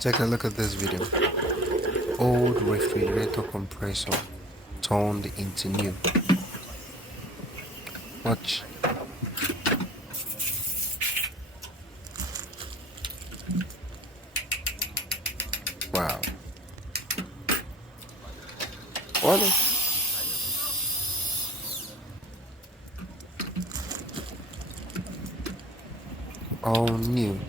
Take a look at this video. Old refrigerator compressor turned into new. Watch. Wow. What? All new.